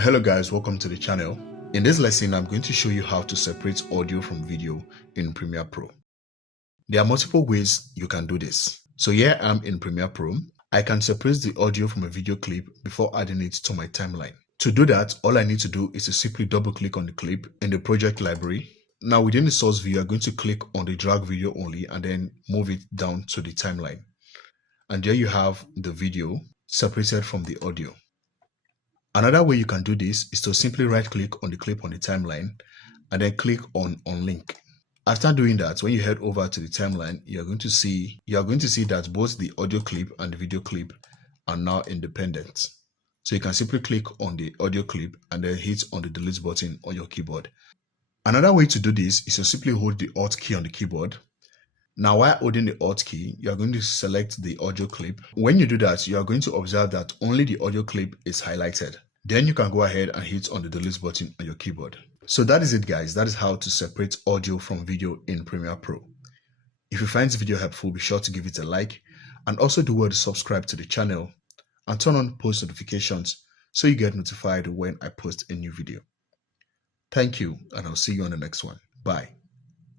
Hello guys, welcome to the channel. In this lesson, I'm going to show you how to separate audio from video in Premiere Pro. There are multiple ways you can do this. So here I am in Premiere Pro. I can separate the audio from a video clip before adding it to my timeline. To do that, all I need to do is to simply double click on the clip in the project library. Now within the source view, I'm going to click on the drag video only and then move it down to the timeline. And there you have the video separated from the audio. Another way you can do this is to simply right click on the clip on the timeline and then click on unlink. After doing that, when you head over to the timeline, you're going to see that both the audio clip and the video clip are now independent. So you can simply click on the audio clip and then hit on the delete button on your keyboard. Another way to do this is to simply hold the Alt key on the keyboard. Now, while holding the Alt key, you are going to select the audio clip. When you do that, you are going to observe that only the audio clip is highlighted. Then you can go ahead and hit on the delete button on your keyboard. So that is it, guys. That is how to separate audio from video in Premiere Pro. If you find this video helpful, be sure to give it a like and also do well to subscribe to the channel and turn on post notifications so you get notified when I post a new video. Thank you, and I'll see you on the next one. Bye.